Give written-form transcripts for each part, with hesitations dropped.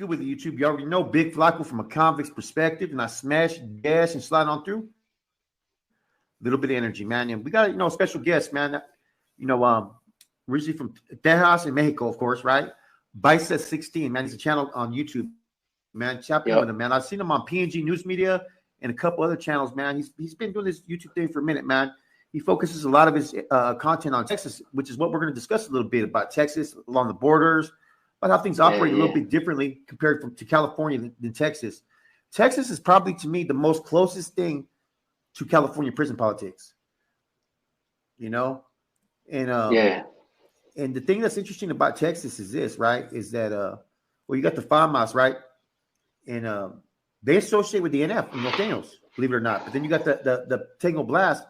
good with YouTube? You already know Big Flacco from a convict's perspective, and I smash gas and slide on through. A little bit of energy, man. And we got, a special guest, man. Originally from Texas in Mexico, of course, right? Bicep 16, man. He's a channel on YouTube, man. Chopping with him, man. I've seen him on PNG News Media and a couple other channels, man. He's been doing this YouTube thing for a minute, man. He focuses a lot of his content on Texas, which is what we're going to discuss a little bit about Texas along the borders, about how things operate a little bit differently compared to California than Texas. Texas is probably, to me, the most closest thing to California prison politics. And and the thing that's interesting about Texas is this, right? Is that you got the FAMAS, right? And they associate with the NF, Norteños, believe it or not. But then you got the Tango Blast.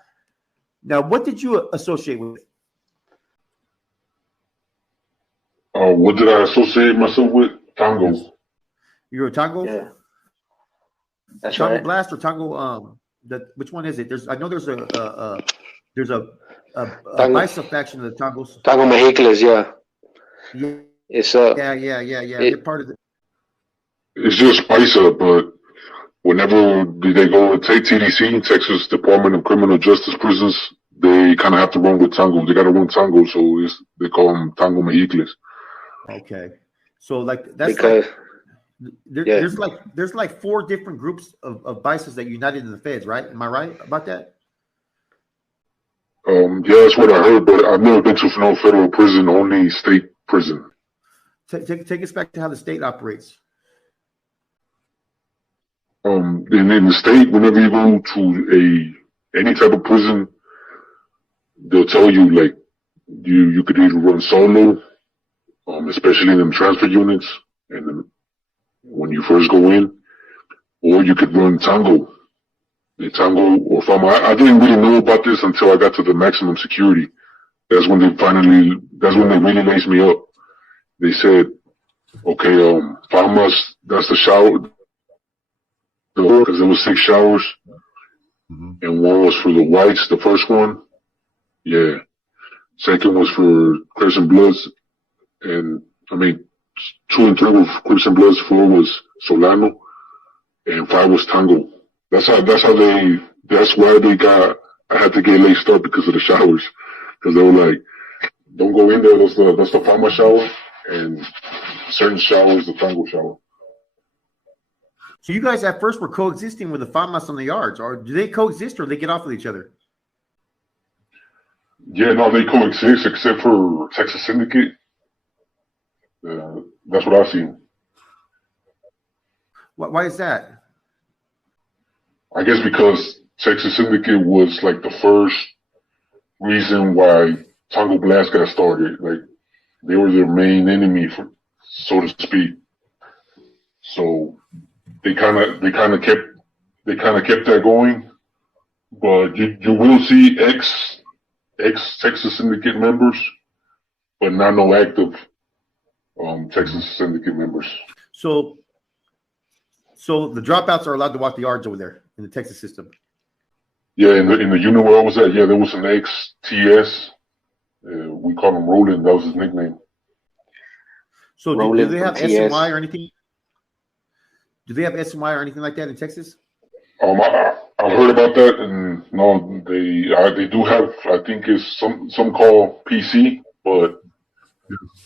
Now, what did you associate with? What did I associate myself with? Tango. You're a Tango? Yeah. That's Tango right. Blast or Tango? Which one is it? I know there's a bicep faction of the Tangos. Tango Mexicles, yeah. Yeah. It's Yeah. They're part of it. It's just Bicep, but whenever they go to take TDC, Texas Department of Criminal Justice prisons, they kind of have to run with Tango. They got to run Tango, so they call them Tango Mexicles. Okay, so that's because there's like 4 different groups of biceps that united in the feds, right? Am I right about that? Yeah, that's what I heard, but I've never been to no federal prison, only state prison. Take us back to how the state operates. In the state, whenever you go to any type of prison, they'll tell you like you could either run solo, especially in them transfer units, and then when you first go in, or you could run Tango. The Tango or Fama. I didn't really know about this until I got to the maximum security. That's when they really laced me up. They said, okay, Fama's, that's the shower, because there was 6 showers, and one was for the whites, the first one. Yeah. Second was for Crimson Bloods, and 2 and 3 were Crimson Bloods, 4 was Solano, and 5 was Tango. That's why I had to get laced up because of the showers. Because they were like, don't go in there, that's the Fama shower, and certain showers, the Tango shower. So you guys at first were coexisting with the FAMAS on the yards, or do they coexist or they get off with each other? Yeah, no, they coexist except for Texas Syndicate. That's what I've seen. Why is that? I guess because Texas Syndicate was like the first reason why Tango Blast got started. Like they were their main enemy, so to speak. So they kind of kept that going. But you will see ex Texas Syndicate members, but not no active Texas Syndicate members. So the dropouts are allowed to walk the yards over there in the Texas system. Yeah, in the unit where I was at, there was an ex-TS. We called him Roland. That was his nickname. So do they have SMY or anything? Do they have SMY or anything like that in Texas? I heard about that, and no, they do have. I think it's some call PC, but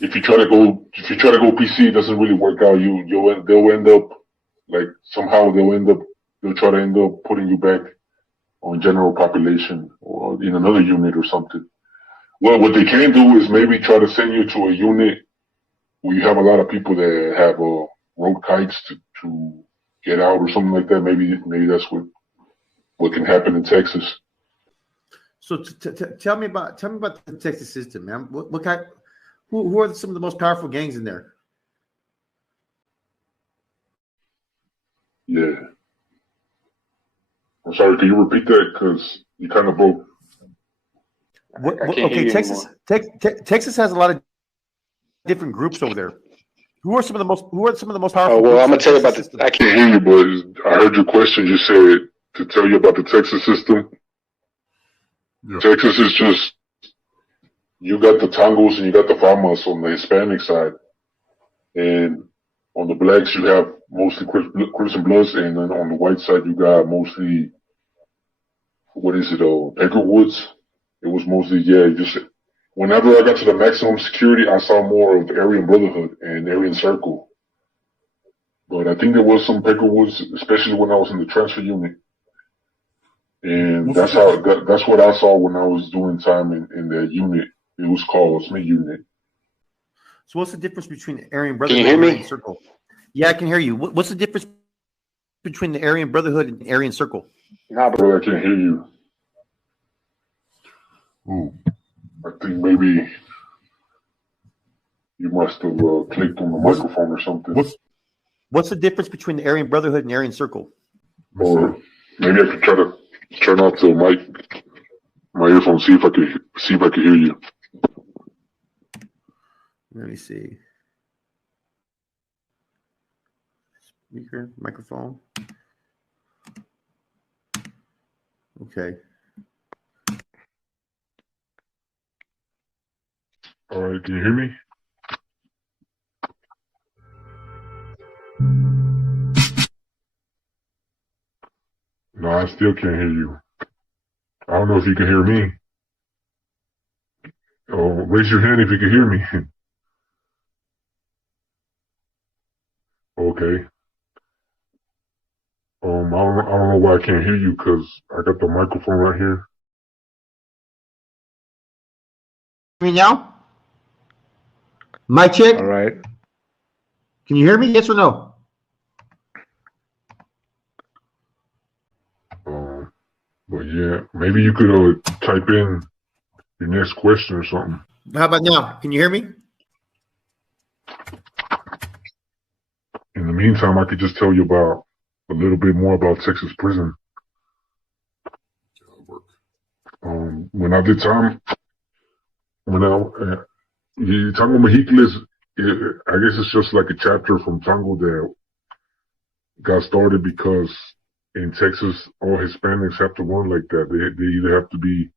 if you try to go PC, it doesn't really work out. They'll end up like somehow they'll try to end up putting you back on general population or in another unit or something. Well, what they can do is maybe try to send you to a unit where you have a lot of people that have road kites to get out or something like that. Maybe that's what can happen in Texas. So tell me about the Texas system, man. What kind? Who are some of the most powerful gangs in there? Yeah. I'm sorry, can you repeat that? Because you kind of broke. Okay, Texas has a lot of different groups over there. Who are some of the most powerful? Oh well, I'm gonna tell you about this. I can't hear you, but I heard your question. You said to tell you about the Texas system. Yeah. Texas is just, you got the Tangos and you got the Famas on the Hispanic side, and on the blacks you have mostly Crips and Bloods, and then on the white side you got mostly, what is it, Peckerwoods. It was mostly, just whenever I got to the maximum security, I saw more of Aryan Brotherhood and Aryan Circle. But I think there was some Peckerwoods, especially when I was in the transfer unit. And that's what I saw when I was doing time in that unit. It was called Smith Unit. So what's the difference between Aryan Brotherhood Can you hear and me? Aryan Circle? Yeah, I can hear you. What's the difference between the Aryan Brotherhood and Aryan Circle? Nah, bro. Bro, I can't hear you. Ooh, I think maybe you must have clicked on the microphone or something. What's the difference between the Aryan Brotherhood and Aryan Circle? Or maybe I could try to turn off the my earphones, see if I can hear you. Let me see. Speaker, microphone. Okay. All right, can you hear me? No, I still can't hear you. I don't know if you can hear me. Oh, raise your hand if you can hear me. Okay. I don't know why I can't hear you because I got the microphone right here. Hear me now? Mic check. All right. Can you hear me? Yes or no? But yeah, maybe you could type in your next question or something. How about now? Can you hear me? In the meantime, I could just tell you about a little bit more about Texas prison. When I did time, Tango Mexico is, I guess it's just like a chapter from Tango that got started because in Texas, all Hispanics have to run like that. They either have to be,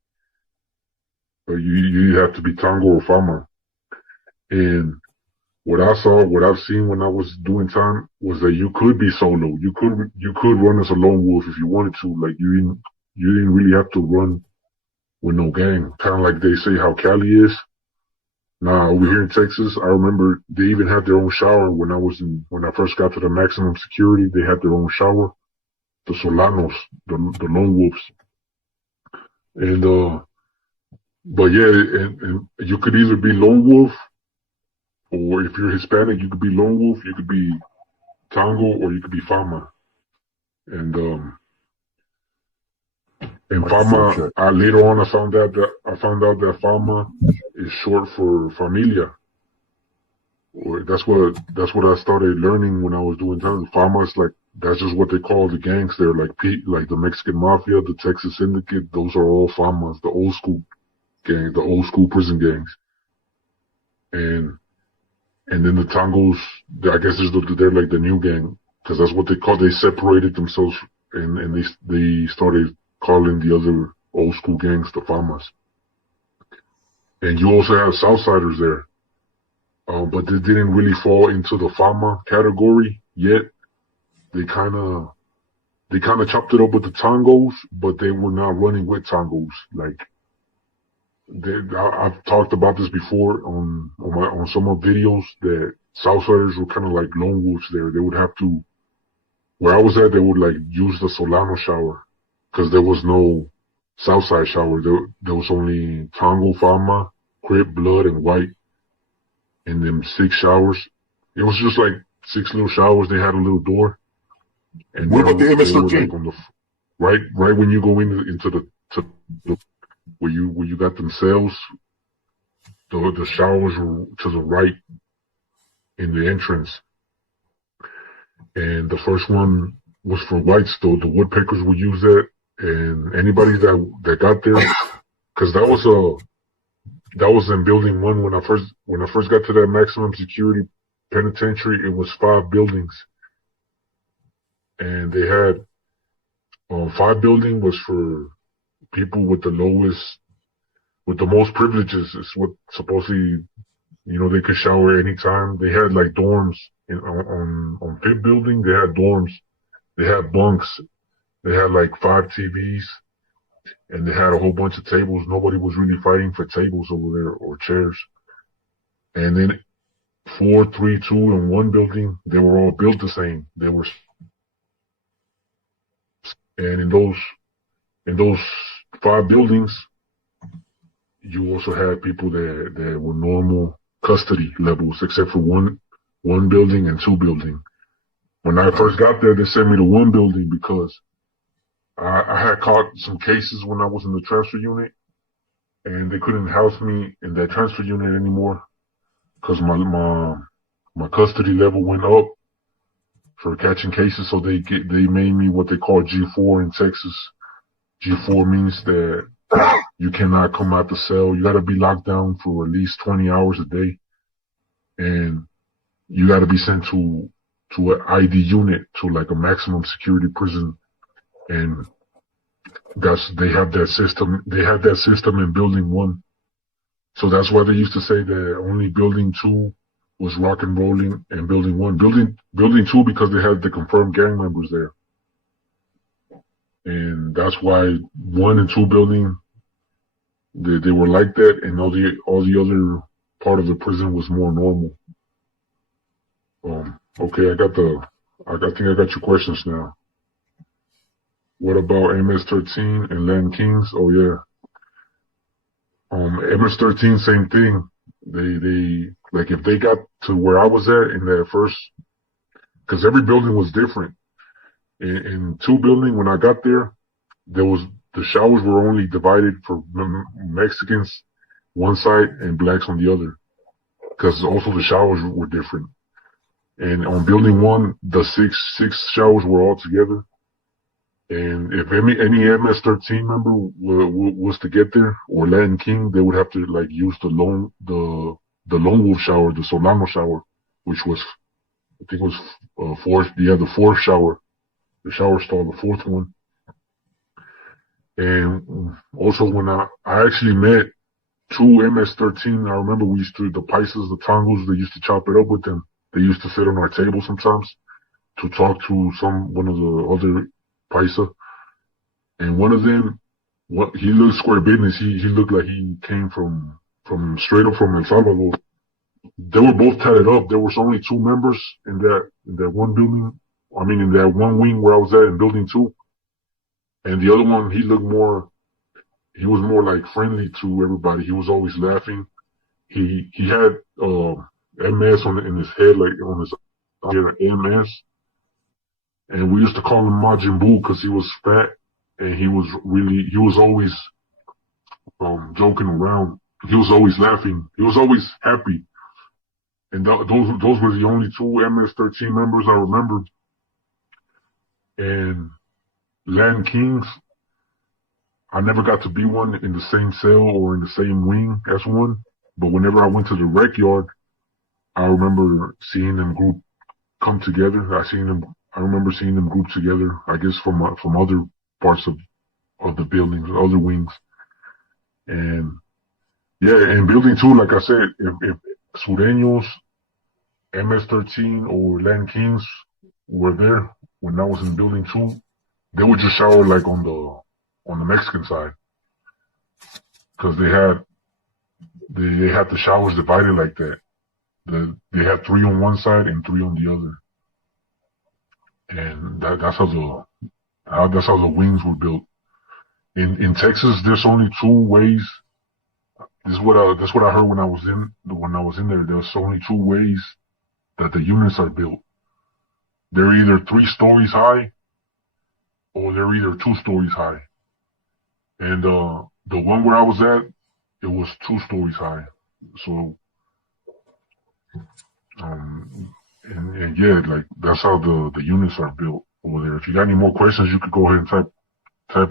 you either have to be Tango or Fama. And what I've seen when I was doing time was that you could be solo. You could run as a lone wolf if you wanted to. Like you didn't really have to run with no gang. Kind of like they say how Cali is. Nah, over here in Texas, I remember they even had their own shower when I first got to the maximum security. They had their own shower. The Solanos, the lone wolves, and but yeah, and you could either be lone wolf, or if you're Hispanic, you could be lone wolf, you could be Tango, or you could be Fama, and Fama. Later on, I found out that Fama is short for familia. Or that's what I started learning when I was doing time. Fama is like, that's just what they call the gangs there, like the Mexican Mafia, the Texas Syndicate. Those are all Famas, the old school gang, the old school prison gangs. And then the Tangos, I guess they're like the new gang, because that's what they call. They separated themselves and they started calling the other old school gangs the Famas. And you also have Southsiders there. But they didn't really fall into the Fama category yet. They kind of chopped it up with the Tangos, but they were not running with Tangos. Like, I've talked about this before on some of videos that Southsiders were kind of like lone wolves there. They would have to, where I was at, they would like use the Solano shower because there was no Southside shower. There was only Tango, Fama, Crip, Blood, and White. In them 6 showers. It was just like 6 little showers. They had a little door. And what about the MS-13? Like on the right when you go into the where you got them cells, the showers were to the right in the entrance. And the first one was for whites, though. The woodpeckers would use that, and anybody that got there, because that was in building 1 when I first got to that maximum security penitentiary. It was 5 buildings, and they had 5 building was for people with the most privileges. It's what supposedly, they could shower anytime. They had like dorms on Fifth Building, they had dorms. They had bunks. They had like 5 TVs, and they had a whole bunch of tables. Nobody was really fighting for tables over there or chairs. And then 4, 3, 2, and 1 building, they were all built the same. And in those 5 buildings, you also had people that were normal custody levels, except for one building and 2 building. When I first got there, they sent me to 1 building because I had caught some cases when I was in the transfer unit, and they couldn't house me in that transfer unit anymore because my custody level went up for catching cases. So they made me what they call G4 in Texas. G4 means that you cannot come out the cell. You got to be locked down for at least 20 hours a day, and you got to be sent to an ID unit, to like a maximum security prison. And they have that system. They had that system in Building 1. So that's why they used to say that only Building 2 was rock and rolling, and Building 1. Building 2 because they had the confirmed gang members there. And that's why 1 and 2 building, they were like that, and all the other part of the prison was more normal. Okay, I think I got your questions now. What about MS-13 and Latin Kings? Oh yeah. MS-13, same thing. They like, if they got to where I was at in that first, cause every building was different. In 2 building, when I got there, the showers were only divided for Mexicans one side and blacks on the other. Cause also the showers were different. And on Building 1, the six showers were all together. And if any MS-13 member was to get there, or Latin King, they would have to like use the lone wolf shower, the Solano shower, which was, I think it was the 4th shower, the shower stall, the 4th one. And also when I actually met 2 MS-13, I remember the Paisas, the Tangos, they used to chop it up with them. They used to sit on our table sometimes to talk to one of the other Paisa. And one of them, he looked square business. He looked like he came from straight up from El Salvador. They were both tatted up. There was only 2 members in that 1 building. I mean, in that 1 wing where I was at in Building 2. And the other one, he was more like friendly to everybody. He was always laughing. He had MS in his head, like on his MS. And we used to call him Majin Buu because he was fat, and he was always joking around. He was always laughing. He was always happy. And those were the only 2 MS-13 members I remember. And Latin Kings, I never got to be one in the same cell or in the same wing as one. But whenever I went to the rec yard, I remember seeing them group come together. I remember seeing them grouped together, I guess from other parts of the buildings, other wings. And yeah, in Building 2, like I said, if Sureños, MS-13, or Latin Kings were there when I was in Building 2, they would just shower like on the Mexican side. Cause they had the showers divided like that. They had 3 on one side and 3 on the other. And that's how the wings were built. In Texas, there's only 2 ways. That's what I heard when I was in there. There's only 2 ways that the units are built. They're either 3 stories high, or they're either 2 stories high. And the one where I was at, it was 2 stories high. So and yeah, like that's how the units are built over there. If you got any more questions, you could go ahead and type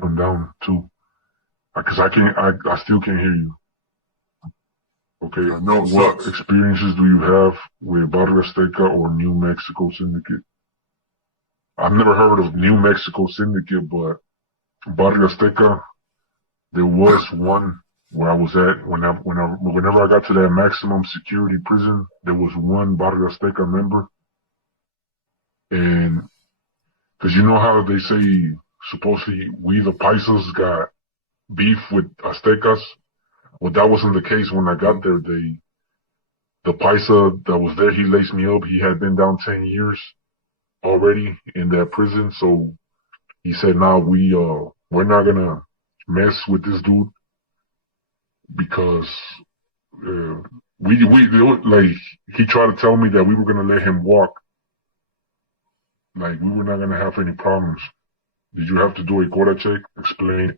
them down too. Cause I still can't hear you. Okay. No, what experiences do you have with Barrio Azteca or New Mexico Syndicate? I've never heard of New Mexico Syndicate, but Barrio Azteca, there was one where I was at, whenever I got to that maximum security prison, there was one Barrio Azteca member, and because you know how they say supposedly we the Paisas got beef with Aztecas. Well, that wasn't the case when I got there. The Paisa that was there, he laced me up. He had been down 10 years already in that prison, so he said, "Nah, we're not gonna mess with this dude because uh, like he tried to tell me that we were gonna let him walk, like we were not gonna have any problems. Did you have to do a quota check? Explain."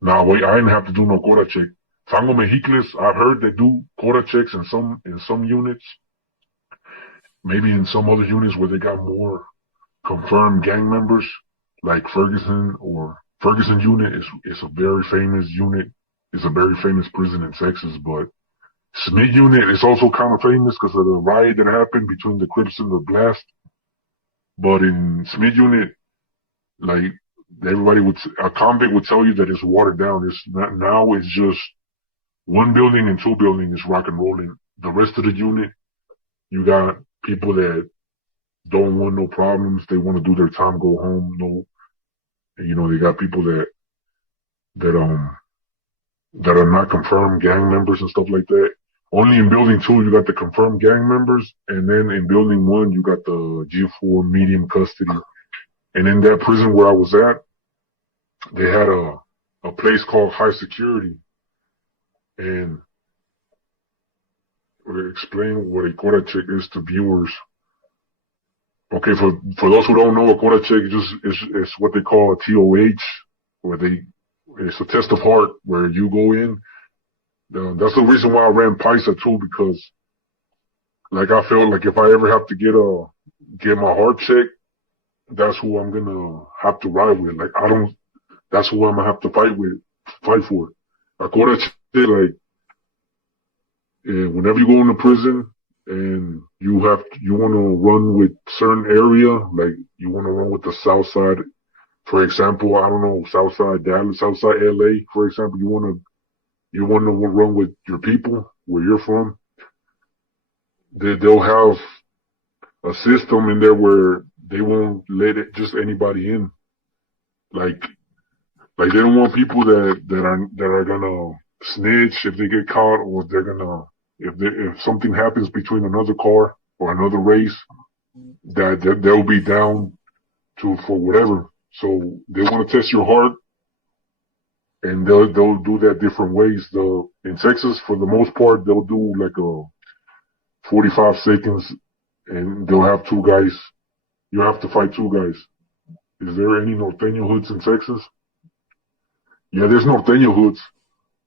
Nah, wait, I didn't have to do no quota check. Tango Mexicles, I've heard they do quota checks in some units, maybe in some other units where they got more confirmed gang members, like Ferguson unit is a very famous unit. It's a very famous prison in Texas, but Smith unit is also kind of famous because of the riot that happened between the Crips and the Blast. But in Smith unit, like a convict would tell you that it's watered down. It's not now. It's just one building and two buildings is rock and rolling. The rest of the unit, you got people that don't want no problems. They want to do their time, go home. No, they got people that that are not confirmed gang members and stuff like that. Only in building 2 you got the confirmed gang members, and then in building 1 you got the G4 medium custody. And in that prison where I was at, they had a place called high security, and we'll explain what a quota check is to viewers. Okay, for those who don't know, a quota check is what they call a TOH, where it's a test of heart where you go in. That's the reason why I ran Paisa too, because like I felt like if I ever have to get my heart checked, that's who I'm gonna have to ride with. Like that's who I'm gonna have to fight for. A quota check, like whenever you go into prison and you want to run with certain area, like you want to run with the South Side, for example, I don't know, South Side Dallas, South Side LA, for example, you want to run with your people where you're from. They'll have a system in there where they won't let just anybody in. Like they don't want people that are gonna snitch if they get caught, or if something happens between another car or another race, that they'll be down for whatever. So they want to test your heart, and they'll do that different ways. In Texas, for the most part, they'll do like a 45 seconds, and they'll have 2 guys. You have to fight 2 guys. Is there any norteño hoods in Texas? Yeah, there's norteño hoods,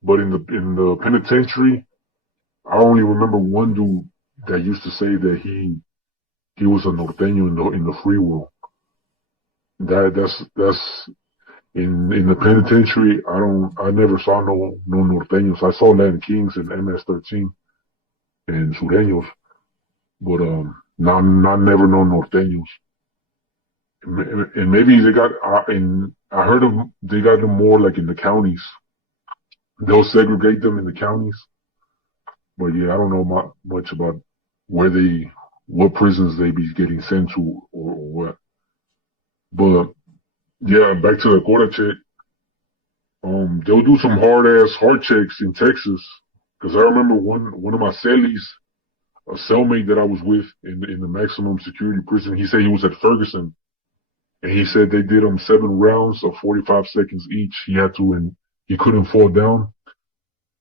but in the penitentiary, I only remember one dude that used to say that he was a norteño in the free world. That's in the penitentiary. I never saw no norteños. I saw Latin Kings and MS-13 and sureños, but not never no norteños. And maybe they got I heard they got them more like in the counties. They'll segregate them in the counties. But yeah, I don't know much about what prisons they be getting sent to or what. But yeah, back to the quota check. They'll do some hard ass heart checks in Texas. Cause I remember one of my cellies, a cellmate that I was with in the maximum security prison, he said he was at Ferguson. And he said they did 7 rounds of 45 seconds each. And he couldn't fall down.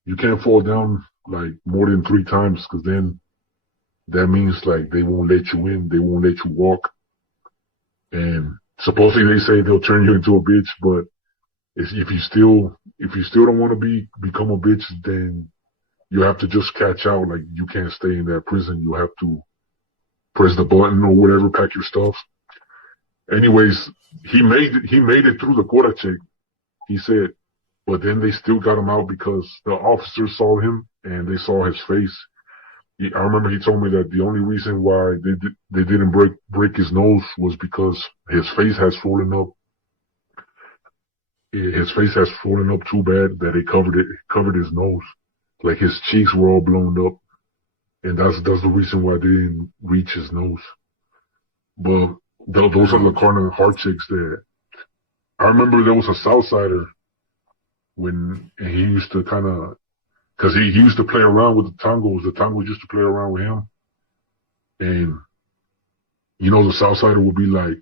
You can't fall down like more than 3 times, because then that means like they won't let you in. They won't let you walk. And supposedly they say they'll turn you into a bitch, but if you still don't want to become a bitch, then you have to just catch out. Like you can't stay in that prison. You have to press the button or whatever, pack your stuff. Anyways, he made it through the quota check, he said, but then they still got him out because the officers saw him and they saw his face. I remember he told me that the only reason why they didn't break his nose was because his face had swollen up. his face has swollen up too bad that it covered his nose. Like his cheeks were all blown up. And that's the reason why they didn't reach his nose. But those are the kind of hard chicks that I remember. There was a Southsider when he used to kind of, cause he used to play around with the Tangos. The Tangos used to play around with him. And, you know, the Southsider would be like,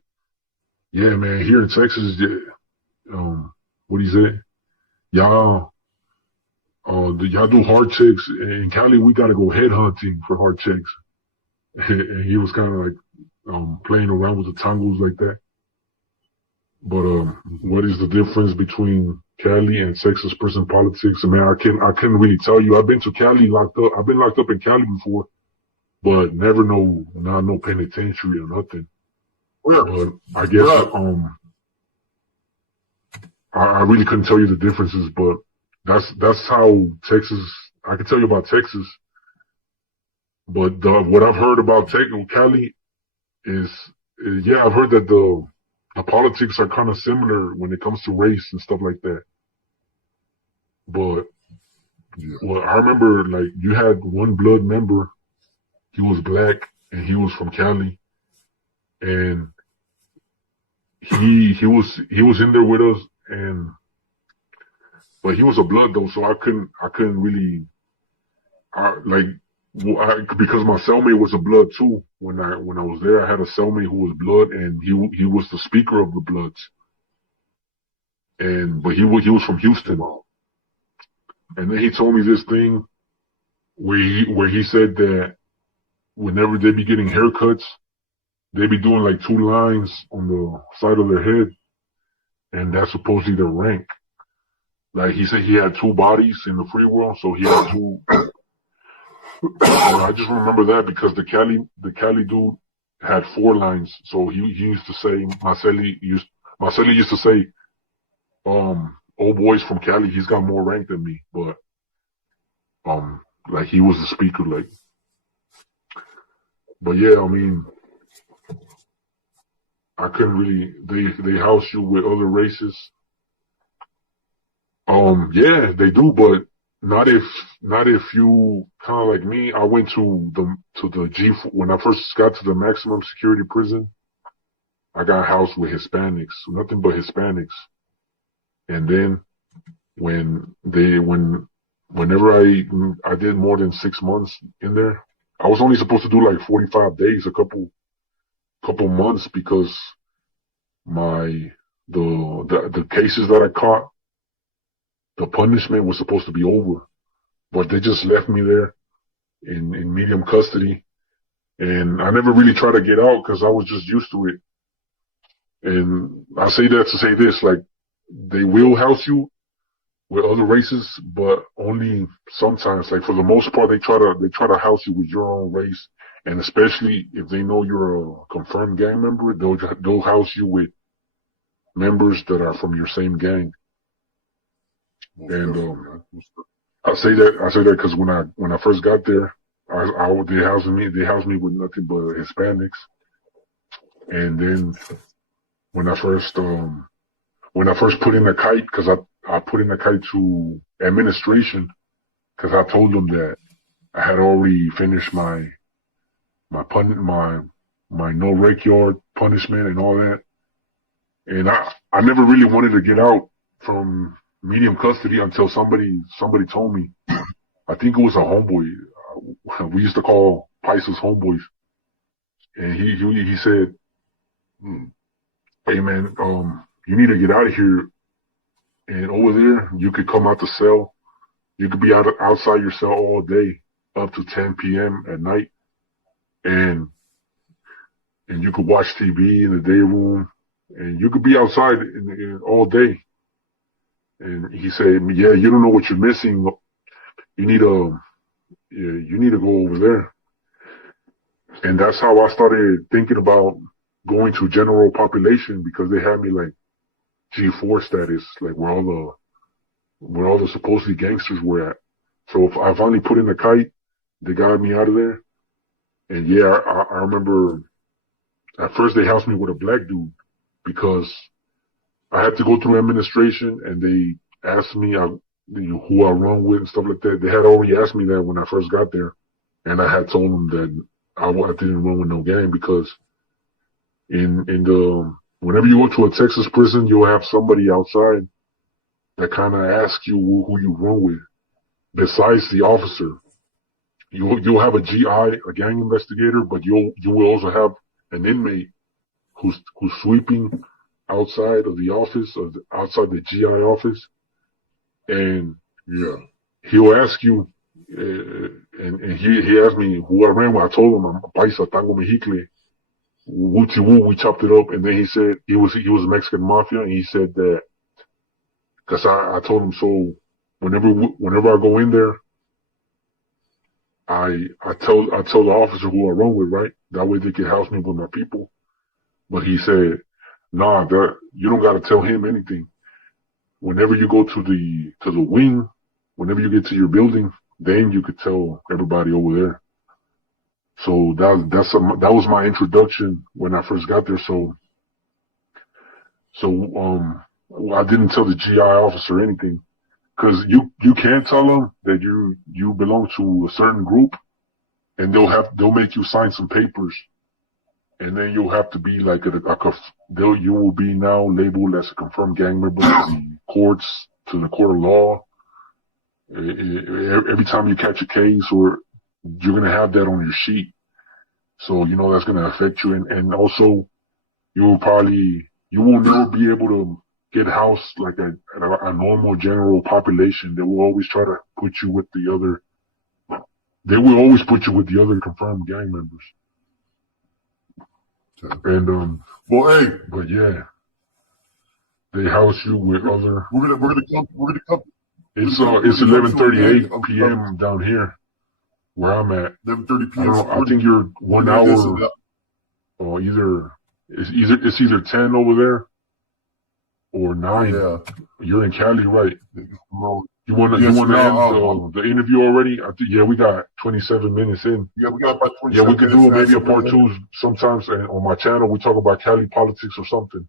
yeah, man, here in Texas, what do you say? Y'all do hard chicks. In Cali, we gotta go head hunting for hard chicks. And he was kind of like, playing around with the Tangos like that. But, what is the difference between Cali and Texas prison politics? I mean, I couldn't really tell you. I've been to Cali locked up. I've been locked up in Cali before, but never no penitentiary or nothing. But I guess, I really couldn't tell you the differences, but that's how Texas, I can tell you about Texas. But what I've heard about Cali is, yeah, I've heard that the politics are kind of similar when it comes to race and stuff like that. But well, I remember like you had one blood member, he was black and he was from Cali, and he was in there with us, but he was a blood though, so I couldn't really, because my cellmate was a blood too. When I was there, I had a cellmate who was blood, and he was the speaker of the Bloods. But he was from Houston. And then he told me this thing where he said that whenever they be getting haircuts, they be doing like 2 lines on the side of their head, and that's supposedly their rank. Like he said, he had 2 bodies in the free world, so he had 2. I just remember that because the Cali dude had 4 lines. So he used to say, Marcelli used to say, old boy's from Cali, he's got more rank than me. But, like he was the speaker, like. But yeah, I mean, I couldn't really, they house you with other races. Yeah, they do, but not if you kind of like me. I went to the G when I first got to the maximum security prison. I got housed with Hispanics, nothing but Hispanics. And then whenever I did more than 6 months in there, I was only supposed to do like 45 days, a couple months, because the cases that I caught, the punishment was supposed to be over, but they just left me there in medium custody. And I never really tried to get out because I was just used to it. And I say that to say this, like, they will house you with other races, but only sometimes. Like, for the most part, they try to house you with your own race. And especially if they know you're a confirmed gang member, they'll house you with members that are from your same gang. And I say that because when I first got there, they housed me with nothing but Hispanics. And then when I first put in a kite, because I put in a kite to administration, because I told them that I had already finished my no rake yard punishment and all that. And I never really wanted to get out from medium custody until somebody told me. I think it was a homeboy. We used to call Pisces homeboys. And he said, hey man, you need to get out of here. And over there, you could come out the cell. You could be outside your cell all day up to 10 p.m. at night. And you could watch TV in the day room, and you could be outside all day. And he said, yeah, you don't know what you're missing. You need to go over there. And that's how I started thinking about going to general population, because they had me like G4 status, like where all the supposedly gangsters were at. So if I finally put in a kite, they got me out of there. And yeah, I remember at first they housed me with a black dude because I had to go through administration, and they asked me who I run with and stuff like that. They had already asked me that when I first got there, and I had told them that I didn't run with no gang because whenever you go to a Texas prison, you'll have somebody outside that kind of asks you who you run with. Besides the officer, you'll have a GI, a gang investigator, but you will also have an inmate who's sweeping outside of the office, outside the GI office, and yeah, he'll ask you, and he asked me who I ran with. I told him I'm Paisa, Tango Mexicle, Wuchi Woo. We chopped it up, and then he said he was Mexican mafia, and he said that because I told him so. Whenever I go in there, I tell the officer who I run with, right? That way they can house me with my people. But he said, nah, you don't got to tell him anything. Whenever you go to the wing, whenever you get to your building, then you could tell everybody over there. So that was my introduction when I first got there. So I didn't tell the GI officer anything, because you can't tell them that you belong to a certain group, and they'll make you sign some papers, and then you'll have to be you will be now labeled as a confirmed gang member to the court of law. Every time you catch a case, or you're gonna have that on your sheet. So that's gonna affect you, and also you will never be able to get housed like a normal general population. They will always try to put you with the other. They will always put you with the other confirmed gang members. And but yeah, they house you with other. We're gonna come. It's 11:38 p.m. down here where I'm at. 11:30 p.m. I think you're 1 hour, or it's either 10 over there or 9. Yeah. You're in Cali, right? You want to end the interview already? Yeah, we got 27 minutes in. Yeah, we got about 27 minutes. Yeah, we could do maybe a part 2 sometimes, and on my channel we talk about Cali politics or something.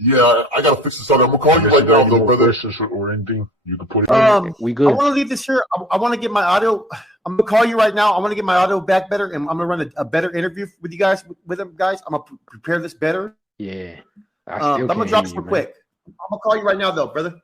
Yeah, I gotta fix this out. I'm gonna call you right now, though, brother. Questions or anything, you can put it. We good. I want to leave this here. I want to get my audio. I'm gonna call you right now. I want to get my audio back better, and I'm gonna run a better interview with you guys. With them guys, I'm gonna prepare this better. Yeah. I'm gonna drop this real quick. I'm gonna call you right now, though, brother.